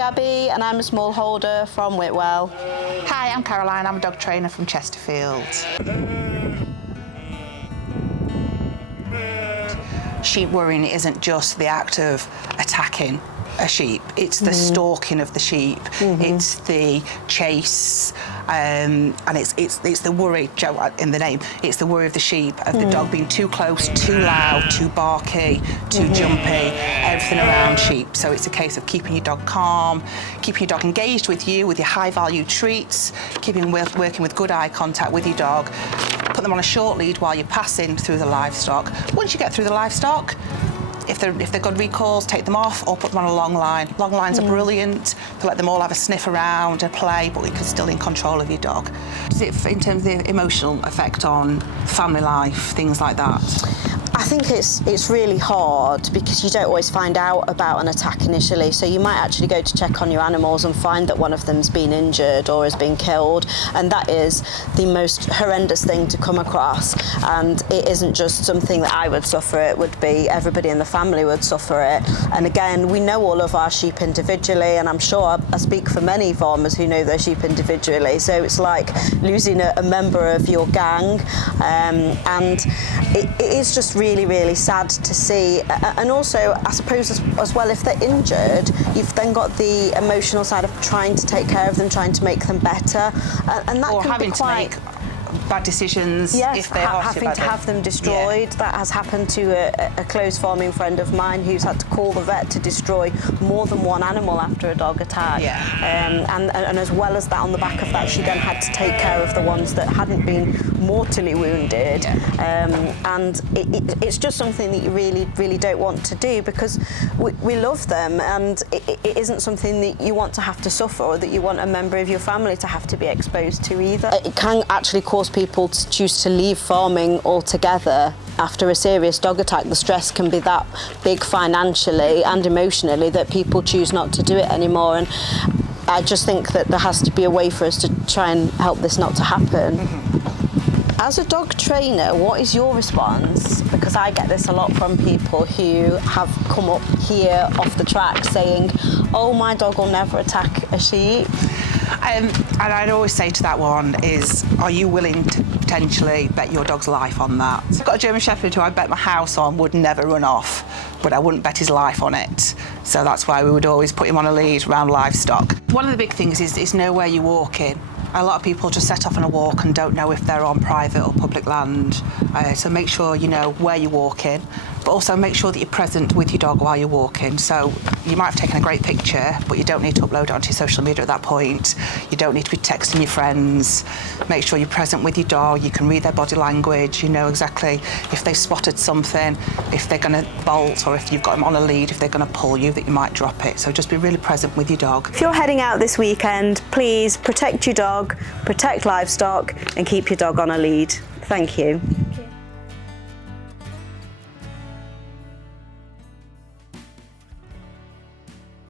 Gaby and I'm a smallholder from Whitwell. Hi, I'm Caroline. I'm a dog trainer from Chesterfield. Sheep worrying isn't just the act of attacking a sheep, it's the stalking of the sheep, it's the chase, and it's the worry, Joe, in the name, it's the worry of the sheep, of the dog being too close, too loud, too barky, too jumpy, everything around sheep. So it's a case of keeping your dog calm, keeping your dog engaged with you, with your high value treats, working with good eye contact with your dog. Put them on a short lead while you're passing through the livestock. Once you get through the livestock, if they're good recalls, take them off or put them on a long line. Long lines are brilliant to let them all have a sniff around, a play, but you're still in control of your dog. Is it in terms of the emotional effect on family life, things like that? I think it's really hard because you don't always find out about an attack initially. So you might actually go to check on your animals and find that one of them's been injured or has been killed, and that is the most horrendous thing to come across. And it isn't just something that I would suffer, it would be everybody in the family would suffer it. And again, we know all of our sheep individually, and I'm sure I speak for many farmers who know their sheep individually. So it's like losing a member of your gang, and it is just really sad to see. And also, I suppose as well, if they're injured, you've then got the emotional side of trying to take care of them, trying to make them better, and that or can having be quite... to make bad decisions, yes, if they are having to have them destroyed. Yeah. That has happened to a close farming friend of mine who's had to call the vet to destroy more than one animal after a dog attack. Yeah. And as well as that, on the back of that, she then had to take care of the ones that hadn't been mortally wounded. Yeah. And it's just something that you really don't want to do, because we love them, and it isn't something that you want to have to suffer or that you want a member of your family to have to be exposed to either. It can actually cause people to choose to leave farming altogether after a serious dog attack. The stress can be that big financially and emotionally that people choose not to do it anymore, and I just think that there has to be a way for us to try and help this not to happen. As a dog trainer, what is your response? Because I get this a lot from people who have come up here off the track saying, oh, my dog will never attack a sheep. And I'd always say to that one is, are you willing to potentially bet your dog's life on that? I've got a German Shepherd who I bet my house on would never run off, but I wouldn't bet his life on it. So that's why we would always put him on a lead around livestock. One of the big things is know where you're walking. A lot of people just set off on a walk and don't know if they're on private or public land. So make sure you know where you're walking, but also make sure that you're present with your dog while you're walking. So you might have taken a great picture, but you don't need to upload it onto your social media at that point. You don't need to be texting your friends. Make sure you're present with your dog. You can read their body language. You know exactly if they've spotted something, if they're going to bolt, or if you've got them on a lead, if they're going to pull you, that you might drop it. So just be really present with your dog. If you're heading out this weekend, please protect your dog, protect livestock, and keep your dog on a lead. Thank you.